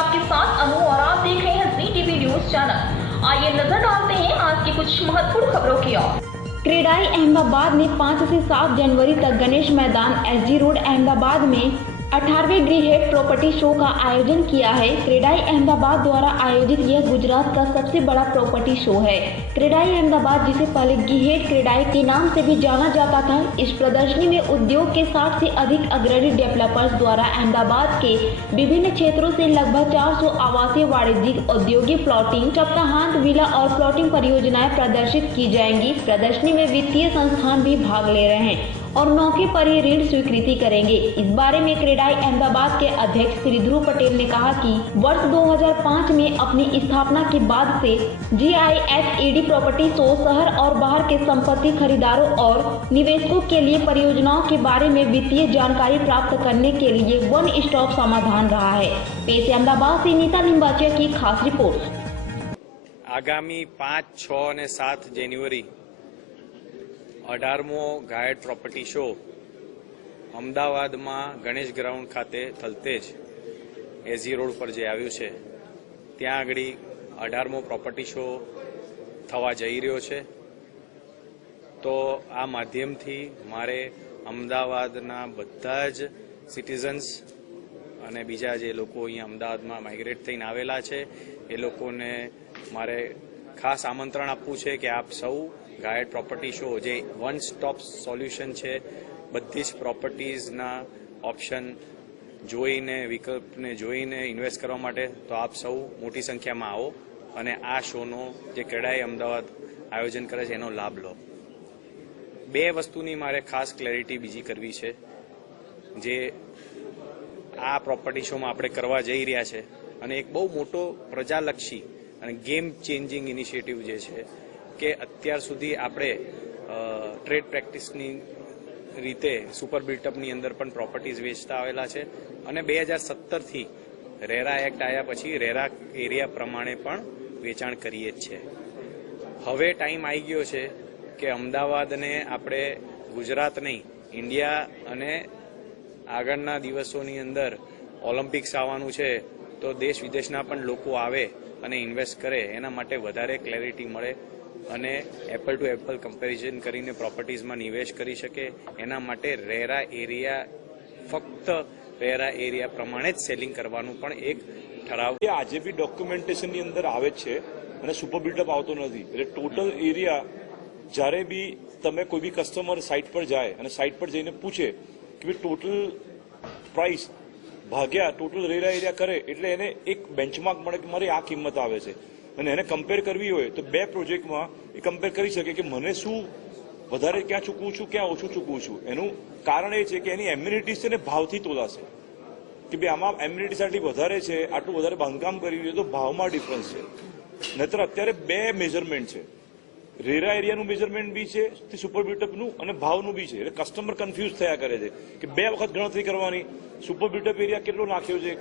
आपके साथ अनु और आप देख रहे हैं जी टीवी न्यूज चैनल। आइए नजर डालते हैं आज की कुछ महत्वपूर्ण खबरों की ओर। क्रेडाई अहमदाबाद ने 5 से 7 जनवरी तक गणेश मैदान एसजी रोड अहमदाबाद में 18वें ग्रीहेड प्रॉपर्टी शो का आयोजन किया है। क्रेडाई अहमदाबाद द्वारा आयोजित यह गुजरात का सबसे बड़ा प्रॉपर्टी शो है। क्रेडाई अहमदाबाद, जिसे पहले ग्रीहेड क्रेडाई के नाम से भी जाना जाता था, इस प्रदर्शनी में उद्योग के 60 से अधिक अग्रणी डेवलपर्स द्वारा अहमदाबाद के विभिन्न क्षेत्रों से लगभग 400 आवासीय, वाणिज्यिक, औद्योगिक, प्लॉटिंग, सप्ताहांत, विला और प्लॉटिंग परियोजनाएं प्रदर्शित की जाएंगी। प्रदर्शनी में वित्तीय संस्थान भी भाग ले रहे हैं और मौके पर ही ऋण स्वीकृति करेंगे। इस बारे में क्रेडाई अहमदाबाद के अध्यक्ष श्री ध्रुव पटेल ने कहा कि वर्ष 2005 में अपनी स्थापना के बाद से GIFED प्रॉपर्टी शो शहर और बाहर के संपत्ति खरीदारों और निवेशकों के लिए परियोजनाओं के बारे में वित्तीय जानकारी प्राप्त करने के लिए वन स्टॉप समाधान रहा है। पेश अहमदाबाद से नीता लिंबाचिया की खास रिपोर्ट। आगामी 5, 6 અને 7 જાન્યુઆરી 18મો ગાયડ પ્રોપર્ટી શો અમદાવાદમાં ગણેશ ગ્રાઉન્ડ ખાતે થલતેજ એસજી રોડ પર જે આવ્યું છે ત્યાં આગળ 18મો પ્રોપર્ટી શો થવા જઈ રહ્યો છે। તો આ માધ્યમથી મારે અમદાવાદના બધા જ સિટીઝન્સ અને બીજા જે લોકો અહીંયા અમદાવાદમાં માઇગ્રેટ થઈને આવેલા છે એ લોકોને મારે ખાસ આમંત્રણ આપવું છે કે આપ સૌ ગાયડ પ્રોપર્ટી શો જે વન સ્ટોપ સોલ્યુશન છે, બધી જ પ્રોપર્ટીઝના ઓપ્શન જોઈને, વિકલ્પને જોઈને ઇન્વેસ્ટ કરવા માટે, તો આપ સૌ મોટી સંખ્યામાં આવો અને આ શોનો જે ક્રેડાઈ અમદાવાદ આયોજન કરે છે એનો લાભ લો। બે વસ્તુની મારે ખાસ ક્લેરિટી બીજી કરવી છે જે આ પ્રોપર્ટી શોમાં આપણે કરવા જઈ રહ્યા છે અને એક બહુ મોટો પ્રજાલક્ષી અને ગેમ ચેન્જિંગ ઇનિશિયેટિવ જે છે કે અત્યાર સુધી આપણે ટ્રેડ પ્રેક્ટિસની રીતે સુપર બિલ્ટઅપની અંદર પણ પ્રોપર્ટીઝ વેચતા આવેલા છે અને 2017થી રેરા એક્ટ આવ્યા પછી રેરા એરિયા પ્રમાણે પણ વેચાણ કરીએ જ છે। હવે ટાઈમ આવી ગયો છે કે અમદાવાદને આપણે ગુજરાત નહીં, ઇન્ડિયા અને આગળના દિવસોની અંદર ઓલિમ્પિક્સ આવવાનું છે તો દેશ વિદેશના પણ લોકો આવે અને ઇન્વેસ્ટ કરે, એના માટે વધારે ક્લેરિટી મળે અને એપલ ટુ એપલ કમ્પેરિઝન કરીને પ્રોપર્ટીઝમાં નિવેશ કરી શકે, એના માટે રેરા એરિયા ફક્ત રેરા એરિયા પ્રમાણે જ સેલિંગ કરવાનું પણ એક ઠરાવ આજે બી ડોક્યુમેન્ટેશનની અંદર આવે છે અને સુપર બિલ્ડઅપ આવતો નથી। એટલે ટોટલ એરિયા જ્યારે બી તમે કોઈ બી કસ્ટમર સાઇટ પર જાય અને સાઇટ પર જઈને પૂછે કે ભાઈ ટોટલ પ્રાઇસ ભાગ્યા ટોટલ રેરા એરિયા કરે એટલે એને એક બેન્ચમાર્ક મળે કે મારી આ કિંમત આવે છે અને એને કમ્પેર કરવી હોય તો બે પ્રોજેક્ટમાં એ કમ્પેર કરી શકે કે મને શું વધારે ક્યાં ચૂકવું છું, ક્યાં ઓછું ચૂકવું છું। એનું કારણ એ છે કે એની એમ્યુનિટીઝ છે ને ભાવથી તોલાશે કે ભાઈ આમાં એમ્યુનિટીઝ આટલી વધારે છે, આટલું વધારે બાંધકામ કરી રહ્યું તો ભાવમાં ડિફરન્સ છે। નહીતર અત્યારે બે મેજરમેન્ટ છે, રેરા એરિયાનું મેજરમેન્ટ બી છે તે સુપર બિલ્ટઅપનું અને ભાવનું બી છે। એટલે કસ્ટમર કન્ફ્યુઝ થયા કરે છે કે બે વખત ગણતરી કરવાની, સુપર બિલ્ટઅપ એરિયા કેટલો નાખ્યો છે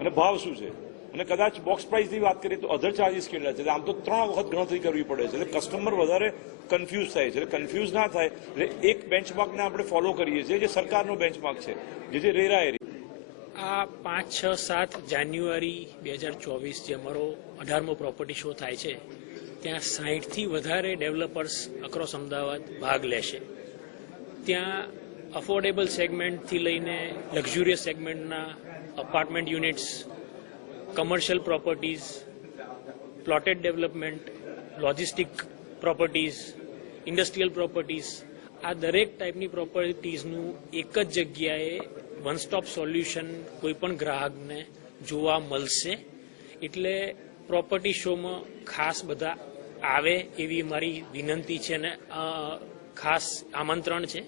અને ભાવ શું છે, અને કદાચ બોક્સ પ્રાઇસની વાત કરીએ તો અધર ચાર્જીસ કેટલા છે। આમ તો 3 વખત ગણતરી કરવી પડે છે એટલે કસ્ટમર વધારે કન્ફ્યુઝ થાય છે। એટલે કન્ફ્યુઝ ના થાય એટલે એક બેન્ચમાર્કને આપણે ફોલો કરીએ છીએ જે સરકારનો બેન્ચમાર્ક છે જે રેરા એરિયા। આ 5, 6, 7 જાન્યુઆરી 2024 જે અમારો 18મો પ્રોપર્ટી શો થાય છે ત્યાં 60થી વધારે ડેવલપર્સ અક્રોસ અમદાવાદ ભાગ લેશે। ત્યાં અફોર્ડેબલ સેગમેન્ટથી લઈને લક્ઝુરિયસ સેગમેન્ટના apartment units, commercial properties, plotted development, logistic properties, industrial properties, આ દરેક ટાઈપની પ્રોપર્ટીઝનું એક જ જગ્યાએ વન સ્ટોપ સોલ્યુશન કોઈપણ ગ્રાહકને જોવા મળશે। એટલે પ્રોપર્ટી શોમાં ખાસ બધા આવે એવી મારી વિનંતી છે અને ખાસ આમંત્રણ છે।